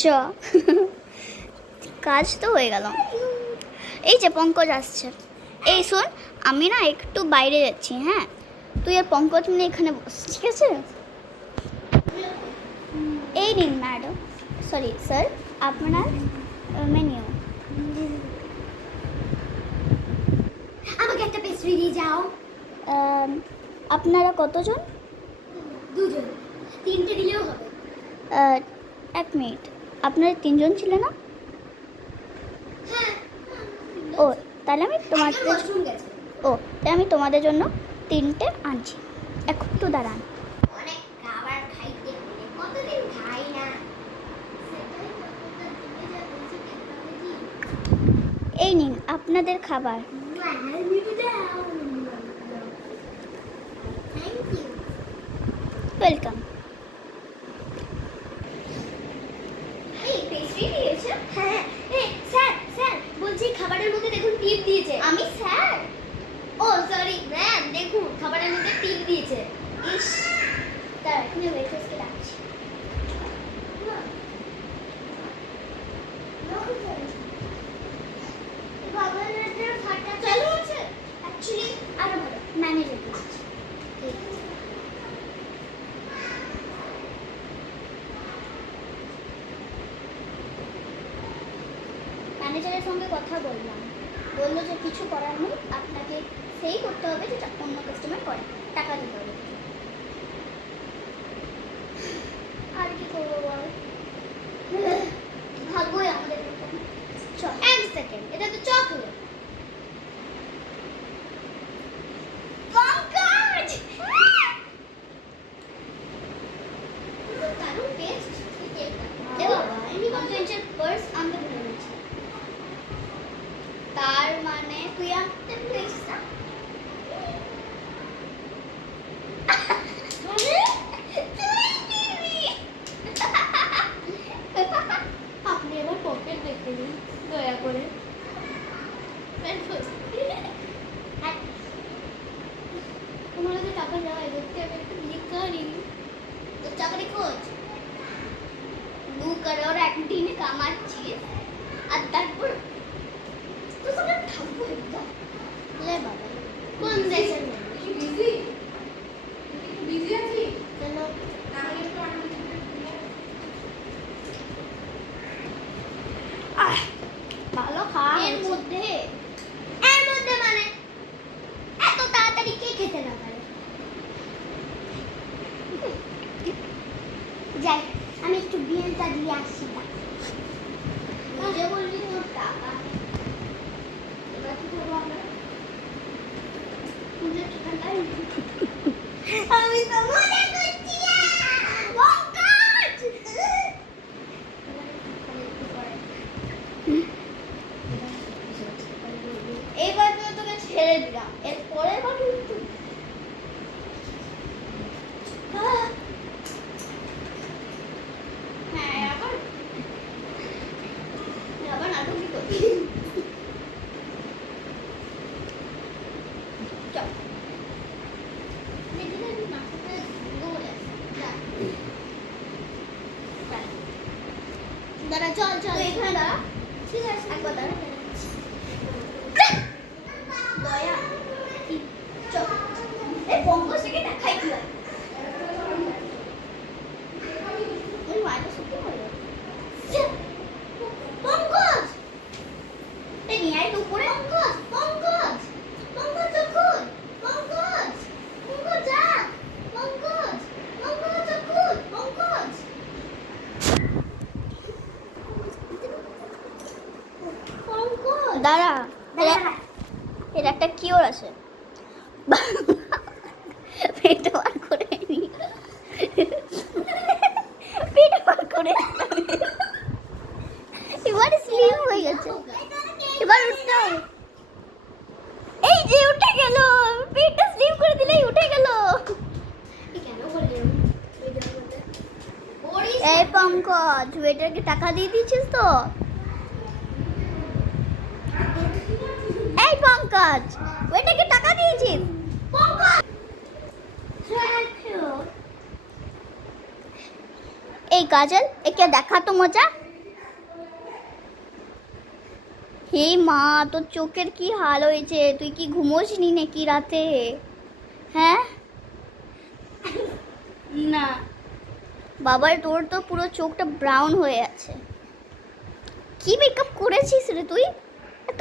চ কাজ তো হয়ে গেল। এই যে পঙ্কজ আসছে। এই শোন, আমি না একটু বাইরে যাচ্ছি, হ্যাঁ, তুই আর পঙ্কজ মিলে এখানে বস, ঠিক আছে? এই নিন ম্যাডাম, সরি স্যার, আপনার মেনু। আমাকে একটা পেস্ট্রি দিয়ে যাও। আপনারা কতজন? দুজন, তিনটে দিলেও হবে। এক মিনিট, আপনারা তিনজন ছিল না? হ্যাঁ। ও তাহলে আমি তোমাদের ওয়াশরুম গেছে। ও তাহলে আমি তোমাদের জন্য তিনটে আনছি, একটু দাঁড়ান। অনেক খাবার খাইতে হবে, কতদিন খাই না। এই নিন আপনাদের খাবার। Thank you. ওয়েলকাম। এই পেস্ট্রি দিয়েছে? হ্যাঁ। এই স্যার, স্যার বলছি খাবারের মধ্যে দেখুন টিপ দিয়েছে। আমি স্যার? ও সরি ম্যাম, দেখুন খাবারের মধ্যে টিপ দিয়েছে। ইস, তার এখানে ওয়েট্রেসকে ডাকছি। চালু আছে অ্যাকচুয়ালি, আরো ভালো ম্যানেজার বলছি। ঠিক আছে। ম্যানেজারের সঙ্গে কথা বললাম, বললো যে কিছু করার নেই, আপনাকে সেই করতে হবে যেটা অন্য কাস্টমার করে, টাকা দিতে হবে। আর কি করবো বল, ভাগ্যই আমাদের এরকম। এক সেকেন্ড, এটা তো চকলেট। পঙ্কজ! দারুণ টেস্ট। এ বাবা, আমি পঞ্চায়েতের পার্স আনতে ভুলে গেছি। তার মানে তুই আনতে পেরেছিস না? আপনি এবার পকেট দেখে নিন দয়া করে। তোমার কাছে টাকা যায় দেখতে, আমি একটু ভিখারি। তো চাকরি খোঁজ। দু করোড় একদিনে কামাচ্ছিস আর তারপর তো সবাই থাকবো একদম। লে বাবা, কোন দেশের বিজি বিজি আছি কেন? তাহলে একটু আগে ভালো খাওয়া এর মধ্যে মানে এত তাড়াতাড়ি কে খেতে না পারে? যাই, আমি একটু বিলটা দিয়ে আসছি। নিজে বললি তোর টাকা, এবার কি করবো আমরা? আমি তো মজা করছি না। পঙ্কজ! এবার তো তোকে ছেড়ে দিলাম, এরপরে কিন্তু হ্যাঁ আবার নাটকই করি। চল দেখি না নাটকটা বলে দাঁড়া, চল চল এখানে দাঁড়া। ঠিক আছে, একবার দাঁড়া। দয়া কি? চল এই পঙ্কজকে দেখাই কি হয়। ওই মায়ের সত্যি হয়ে যাবে। পঙ্কজ! এই নিয়ে আয় তো উপরে। পঙ্কজ! পঙ্কজ! পঙ্কজ যখন! পঙ্কজ! পঙ্কজ যা! পঙ্কজ! পঙ্কজ যখন! পঙ্কজ! দাঁড়া, এর একটা কিওর আছে। পেট বার করে নি, পেট বার করে এবার স্লিম হয়ে গেছে, এবার উঠতে হবে। এই যে উঠে গেল, পেটটা স্লিম করে দিলেই উঠে গেল। কেন বললেন এই পঙ্কজ, ওয়েটারকে টাকা দিয়ে দিয়েছিস তো? এই পঙ্কজ, ওয়েটারকে টাকা দিয়েছিস? এই কাজল, একে দেখা তো মজা। হে মা, তোর চোখের কি হাল হয়েছে? তুই কি ঘুমোসনি নাকি রাতে? হ্যাঁ না বাবার, তোর তো পুরো চোখটা ব্রাউন হয়ে আছে। কি মেকআপ করেছিস রে তুই? এত